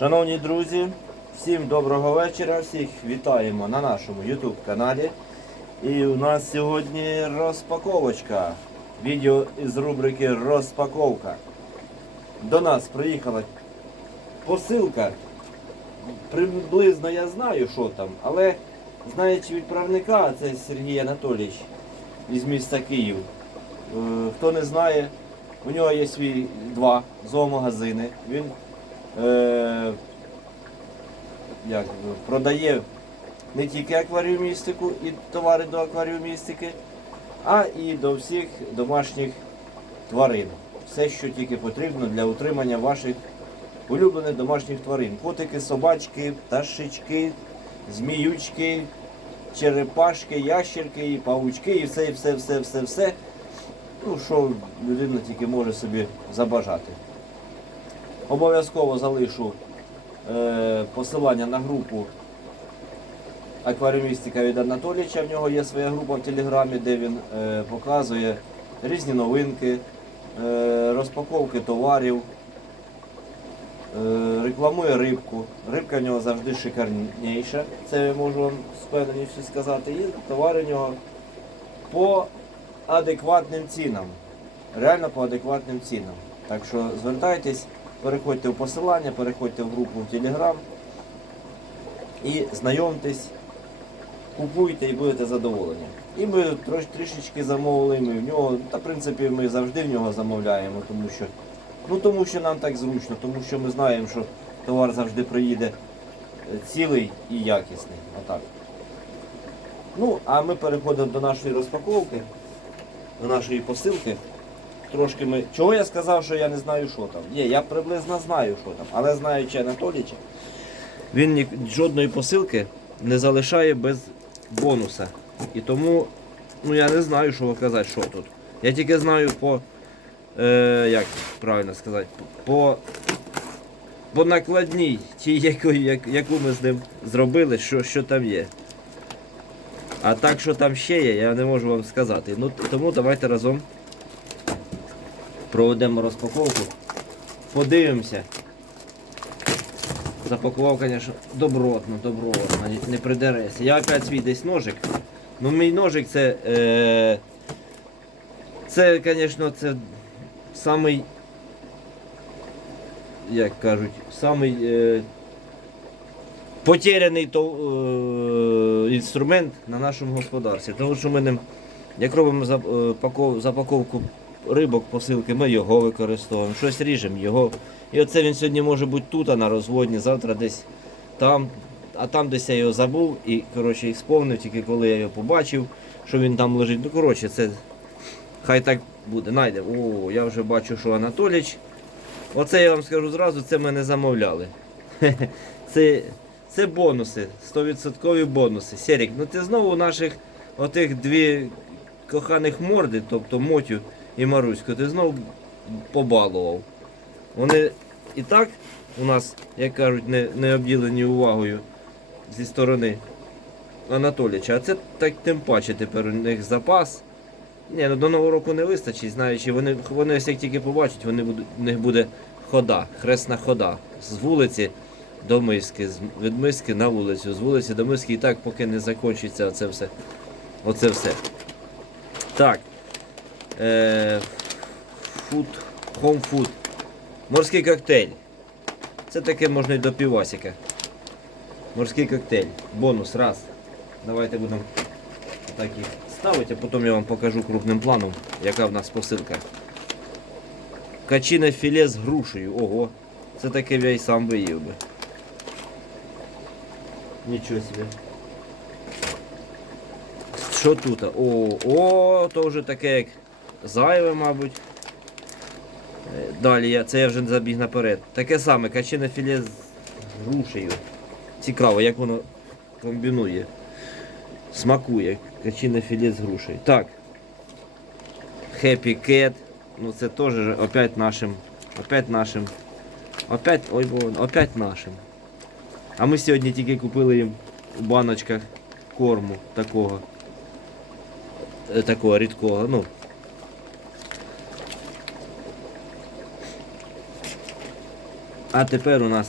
Шановні друзі, всім доброго вечора, всіх вітаємо на нашому YouTube каналі. І у нас сьогодні розпаковочка. Відео із рубрики Розпаковка. До нас приїхала посилка. Приблизно я знаю, що там, але знаючи відправника, це Сергій Анатолійович із міста Київ. Е, Хто не знає, у нього є свій два зоомагазини. Він е, як, продає не тільки акваріумістику і товари до акваріумістики, а і до всіх домашніх тварин. Все, що тільки потрібно для утримання ваших улюблених домашніх тварин. Котики, собачки, пташечки, зміючки, черепашки, ящерки, і павучки, і все, і все, все, все, все. Ну, що людина тільки може собі забажати. Обов'язково залишу посилання на групу акваріумістика від Анатолійовича. В нього є своя група в Телеграмі, де він е, показує різні новинки, е, розпаковки товарів, е, рекламує рибку. Рибка в нього завжди шикарніша, це я можу вам з певністю сказати. І товари в нього по адекватним цінам. Реально по адекватним цінам. Так що звертайтесь, переходьте в посилання, переходьте в групу в Telegram і знайомтесь, купуйте і будете задоволені. І ми трош, трішечки замовили, ми в нього, та в принципі ми завжди в нього замовляємо, тому що, ну, тому що нам так зручно, тому що ми знаємо, що товар завжди приїде е, цілий і якісний. Отак. Ну, а ми переходимо до нашої розпаковки, до нашої посилки. Трошки ми. Чого я сказав, що я не знаю, що там? Є, я приблизно знаю, що там, але знаючи Анатолійча, він ні, жодної посилки не залишає без бонуса. І тому ну, я не знаю, що казати, що тут. Я тільки знаю по. Е, як правильно сказати, по, по накладній, тій, яку, як, яку ми з ним зробили, що, що там є. А так, що там ще є, я не можу вам сказати. Ну, тому давайте разом проведемо розпаковку. Подивимося. Запакував, звісно, добротно, добротно, не- придереся. Я опять свій десь ножик. Ну мій ножик це. Е, це, звісно, це самий, як кажуть, самий е, потеряний то, е, інструмент на нашому господарстві. Тому що ми ним, як робимо е, запаковку рибок, посилки, ми його використовуємо, щось ріжемо його. І оце він сьогодні може бути тут, а на розводні, завтра десь там. А там десь я його забув і коротше, і сповнив, тільки коли я його побачив, що він там лежить. Ну, коротше, це хай так буде. Найде. О, я вже бачу, що Анатоліч. Оце я вам скажу зразу, це ми не замовляли. Це, це бонуси, 100% бонуси. Серік, ну ти знову наших отих дві коханих морди, тобто Мотю і Маруську, ти знову побалував. Вони і так у нас, як кажуть, не, не обділені увагою зі сторони Анатоліча. А це так тим паче тепер у них запас. Ні, ну до Нового року не вистачить, знаючи, вони, вони як тільки побачать, вони будуть, у них буде хода, хресна хода. З вулиці до миски, від миски на вулицю, з вулиці до миски і так, поки не закінчиться оце все. Оце все. Так. Е, фуд, home food. Морський коктейль. Це таке можна і до півасика. Морський коктейль. Бонус, раз. Давайте будемо так їх ставити, а потім я вам покажу крупним планом, яка в нас посилка. Качине філе з грушею. Ого. Це таке я й сам би їв би. Нічого собі. Що тут? О, о, то вже таке як зайве, мабуть. Е, Далі я, це я вже забіг наперед. Таке саме, качине філе з грушею. Цікаво, як воно комбінує. Смакує. Качине філе з грушею. Так. Happy Cat. Ну це теж опять нашим. Опять нашим. Опять, ой, опять нашим. А ми сьогодні тільки купили їм у баночках корму такого. Е, Такого рідкого. Ну, А тепер у нас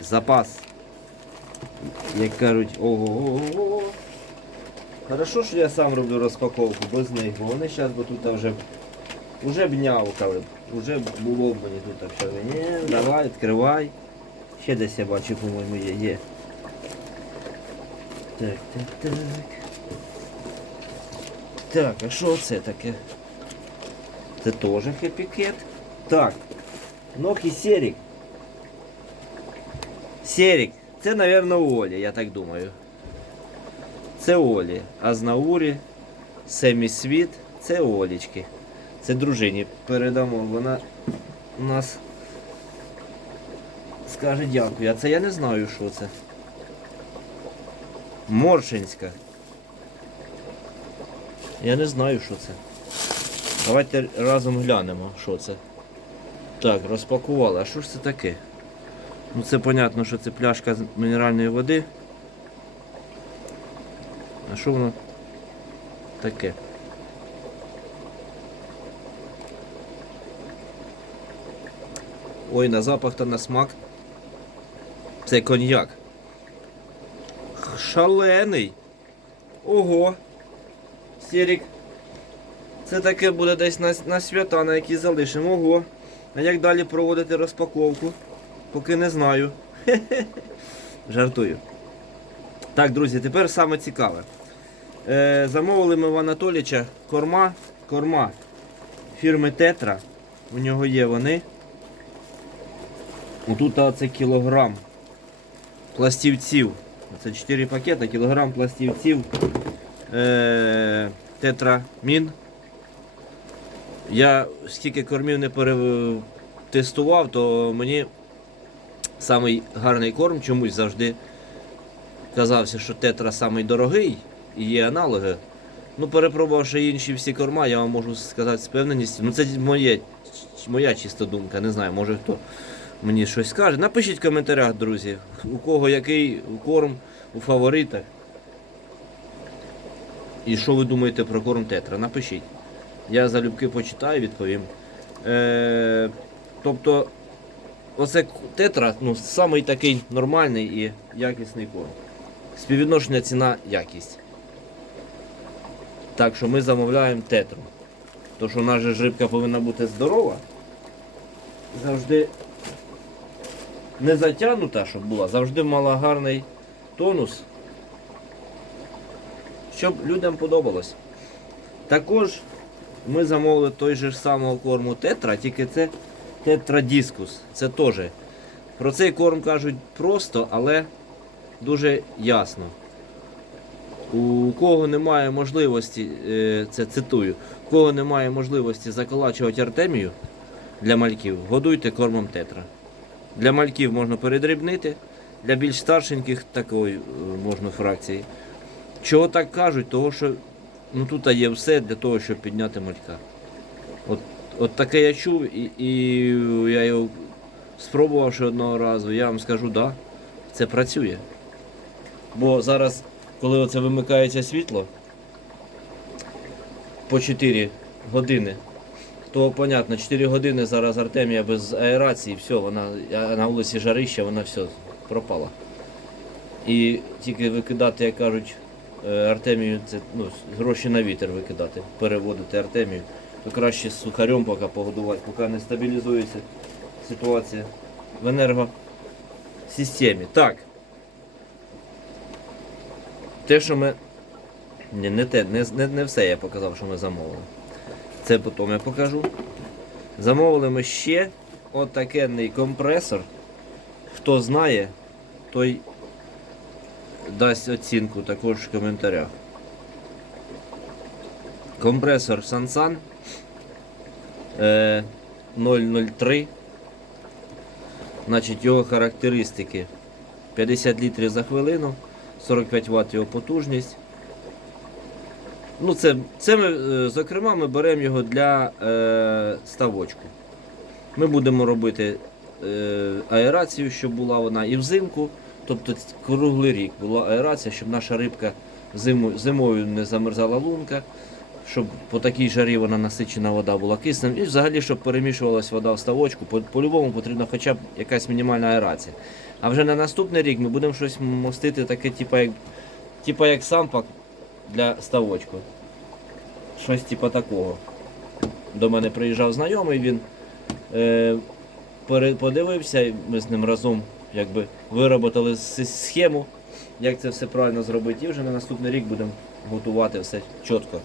запас. Як кажуть, ого. Хорошо, що я сам роблю розпаковку без них, бо вони зараз би тут вже вже б нявкали, вже було б мені тут все. Ні, давай, відкривай. Ще десь я бачу, по-моєму, є. є. Так, так, так. Так, а що це таке? Це теж хепікет. Так. Нохи Серік. Серік. Це, мабуть, Олі, я так думаю. Це Олі. А з Наурі, Семі Світ, це Олічки. Це дружині. Передамо, вона у нас скаже дякую. А це я не знаю, що це. Моршинська. Я не знаю, що це. Давайте разом глянемо, що це. Так, розпакували. А що ж це таке? Ну це понятно, що це пляшка з мінеральної води. А що воно таке? Ой, на запах та на смак. Це коньяк. Шалений. Ого. Серік. Це таке буде десь на, на свята, на які залишимо. Ого. А як далі проводити розпаковку? Поки не знаю. Жартую. Так, друзі, тепер саме цікаве. Е, замовили ми в Анатоліча корма. Корма фірми Тетра. У нього є вони. Отут це кілограм пластівців. Це 4 пакети, кілограм пластівців е, тетрамін. Я скільки кормів не перетестував, то мені самий гарний корм чомусь завжди казався, що тетра самий дорогий і є аналоги. Ну, перепробувавши інші всі корма, я вам можу сказати з певненістю. Ну, це моє, моя чиста думка, не знаю, може хто мені щось скаже. Напишіть в коментарях, друзі, у кого який корм у фаворитах. І що ви думаєте про корм тетра? Напишіть. Я залюбки почитаю, відповім. Е, тобто, оце тетра, ну, самий такий нормальний і якісний корм. Співвідношення ціна якість. Так що ми замовляємо тетру. То що наша рибка повинна бути здорова. Завжди не затягнута, щоб була, завжди мала гарний тонус. Щоб людям подобалось. Також ми замовили той же ж самого корму тетра, тільки це тетра дискус. Це теж. Про цей корм кажуть просто, але дуже ясно. У кого немає можливості, е, це цитую, у кого немає можливості заколачувати артемію для мальків, годуйте кормом тетра. Для мальків можна передрібнити, для більш старшеньких такої е, можна фракції. Чого так кажуть? Того, що ну, тут є все для того, щоб підняти малька. От, от таке я чув і, і я його спробувавши одного разу, я вам скажу, да, це працює. Бо зараз, коли оце вимикається світло по 4 години, то понятно, 4 години зараз Артемія без аерації, все, вона на вулиці жарища, вона все пропала. І тільки викидати, як кажуть, е, Артемію, це ну, гроші на вітер викидати, переводити Артемію, то краще з сухарем поки погодувати, поки не стабілізується ситуація в енергосистемі. Так. Те, що ми. Ні, не, те, не, не, не все я показав, що ми замовили. Це потім я покажу. Замовили ми ще отакенний компресор. Хто знає, той дасть оцінку також в коментарях. Компресор Sansan 003. Значить, його характеристики 50 літрів за хвилину, 45 Вт його потужність. Ну, це, це ми, е, зокрема, ми беремо його для е, ставочку. Ми будемо робити е, аерацію, щоб була вона і взимку, тобто круглий рік була аерація, щоб наша рибка зиму, зимою не замерзала лунка, щоб по такій жарі вона насичена вода була киснем, і взагалі, щоб перемішувалась вода в ставочку, по- по-любому потрібна хоча б якась мінімальна аерація. А вже на наступний рік ми будемо щось мостити таке, типа як, типа як сампак для ставочку. Щось типа такого. До мене приїжджав знайомий, він е, подивився, ми з ним разом якби вироботали схему, як це все правильно зробити. І вже на наступний рік будемо готувати все чітко.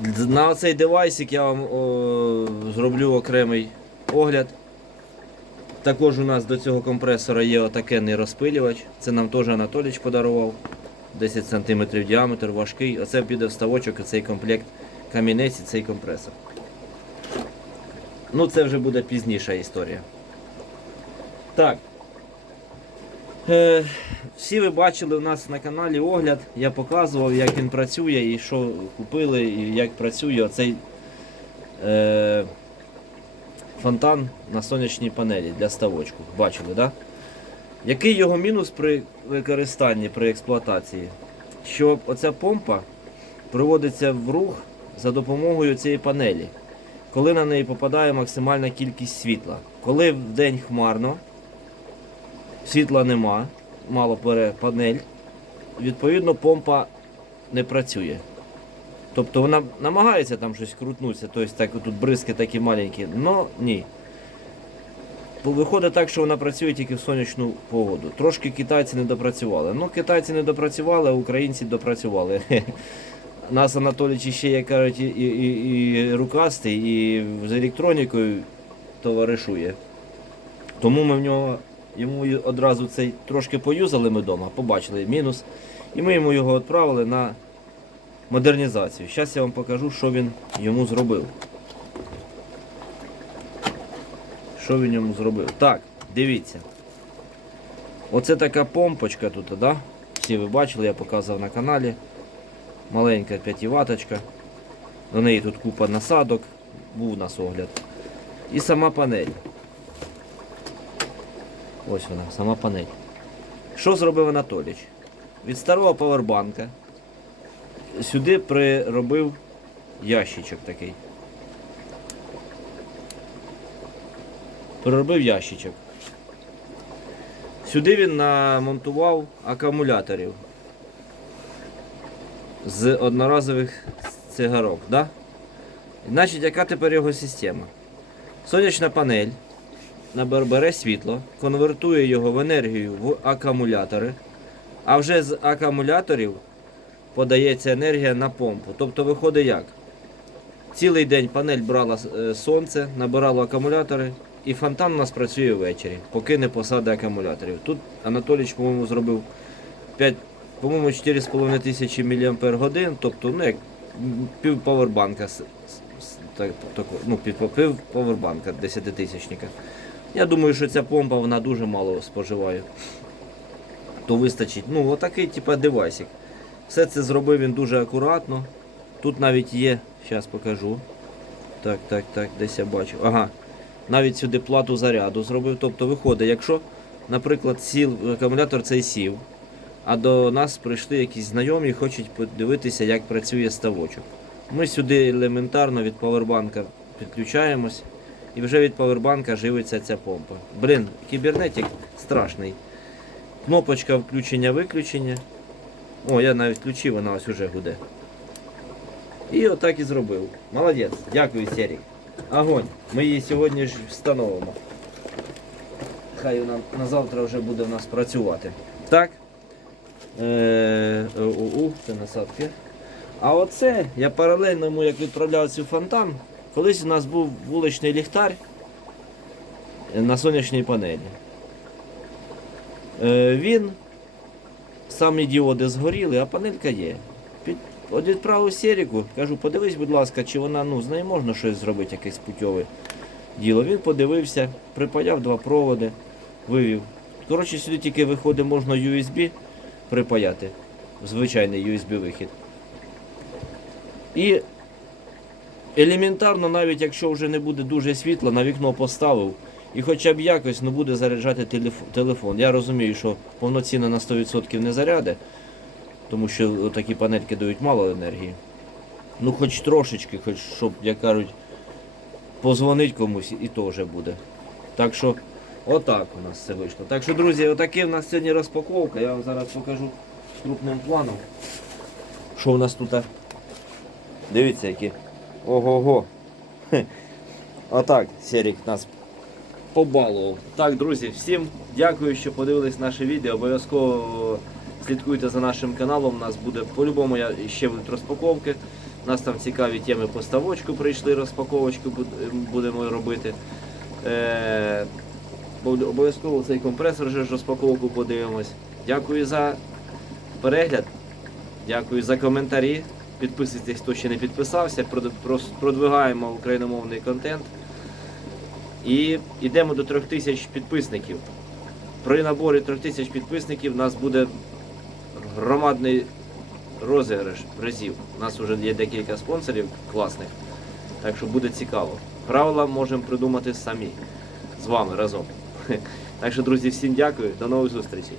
На цей девайсик я вам о, зроблю окремий огляд. Також у нас до цього компресора є отакенний розпилювач. Це нам теж Анатолійович подарував. 10 см діаметр, важкий. Оце піде в ставочок і цей комплект камінець і цей компресор. Ну, це вже буде пізніша історія. Так. Е, всі ви бачили у нас на каналі огляд. Я показував, як він працює і що купили, і як працює оцей е, фонтан на сонячній панелі для ставочку. Бачили? Да? Який його мінус при використанні, при експлуатації? Що оця помпа приводиться в рух за допомогою цієї панелі, коли на неї попадає максимальна кількість світла. Коли в день хмарно, світла нема, мало бере панель, відповідно помпа не працює. Тобто вона намагається там щось крутнутися, тобто так тут бризки такі маленькі, але ні. Виходить так, що вона працює тільки в сонячну погоду. Трошки китайці не допрацювали. Ну, китайці не допрацювали, а українці допрацювали. Нас Анатолій ще, як кажуть, і, і, і рукастий, і з електронікою товаришує. Тому ми в нього йому одразу цей трошки поюзали ми вдома, побачили мінус. І ми йому його відправили на модернізацію. Зараз я вам покажу, що він йому зробив. Що він йому зробив? Так, дивіться. Оце така помпочка тут, да? Всі ви бачили, я показував на каналі. Маленька 5 ваточка. До неї тут купа насадок, був у нас огляд. І сама панель. Ось вона, сама панель. Що зробив Анатоліч? Від старого павербанка сюди приробив ящичок такий. Приробив ящичок. Сюди він намонтував акумуляторів з одноразових цигарок. Да? Значить, яка тепер його система? Сонячна панель бере світло, конвертує його в енергію в акумулятори, а вже з акумуляторів подається енергія на помпу. Тобто виходить як? Цілий день панель брала е, сонце, набирала акумулятори, і фонтан у нас працює ввечері, поки не посади акумуляторів. Тут Анатолійович, по-моєму, зробив 5, по-моєму, 4,5 тисячі мАч, тобто ну, як пів павербанка, с- так, ну, пів павербанка 10-тисячника. Я думаю, що ця помпа вона дуже мало споживає. То вистачить. Ну, отакий типа девайсик. Все це зробив він дуже акуратно. Тут навіть є, зараз покажу. Так, так, так, десь я бачу. Ага. Навіть сюди плату заряду зробив. Тобто виходить, якщо, наприклад, сів, акумулятор цей сів, а до нас прийшли якісь знайомі хочуть подивитися, як працює ставочок. Ми сюди елементарно від павербанка підключаємось і вже від павербанка живиться ця помпа. Блін, кібернетик страшний. Кнопочка включення-виключення. О, я навіть включив, вона ось уже гуде. І отак і зробив. Молодець. Дякую, Серік. Огонь. Ми її сьогодні ж встановимо. Хай вона на завтра вже буде в нас працювати. Так. Е, УУ, це насадки. А оце я паралельно як відправляв цю фонтан, колись у нас був вуличний ліхтар на сонячній панелі. Е, він самі діоди згоріли, а панелька є. От відправив Серіку, кажу, подивись, будь ласка, чи вона ну, з нею можна щось зробити, якесь путьове діло. Він подивився, припаяв два проводи, вивів. Коротше, сюди тільки виходить, можна USB припаяти, звичайний USB-вихід. І елементарно, навіть якщо вже не буде дуже світло, на вікно поставив і хоча б якось ну, буде заряджати телефон. Я розумію, що повноцінно на 100% не заряде, тому що такі панельки дають мало енергії. Ну, хоч трошечки, хоч щоб, як кажуть, позвонить комусь і то вже буде. Так що Отак у нас все вийшло. Так що, друзі, отаке у нас сьогодні розпаковка. Я вам зараз покажу крупним планом. Що у нас тут? Дивіться, які. Ого-го. Отак Серік нас побалував. Так, друзі, всім дякую, що подивились наше відео. Обов'язково слідкуйте за нашим каналом. У нас буде по-любому ще будуть розпаковки. У нас там цікаві теми по ставочку прийшли, розпаковочку будемо робити. Е, обов'язково цей компресор вже ж розпаковку подивимось. Дякую за перегляд. Дякую за коментарі. Підписуйтесь, хто ще не підписався. Продвигаємо україномовний контент. І йдемо до 3000 підписників. При наборі 3000 підписників у нас буде громадний розіграш призів. У нас вже є декілька спонсорів класних, так що буде цікаво. Правила можемо придумати самі з вами разом. Так що, друзі, всім дякую, до нових зустрічей.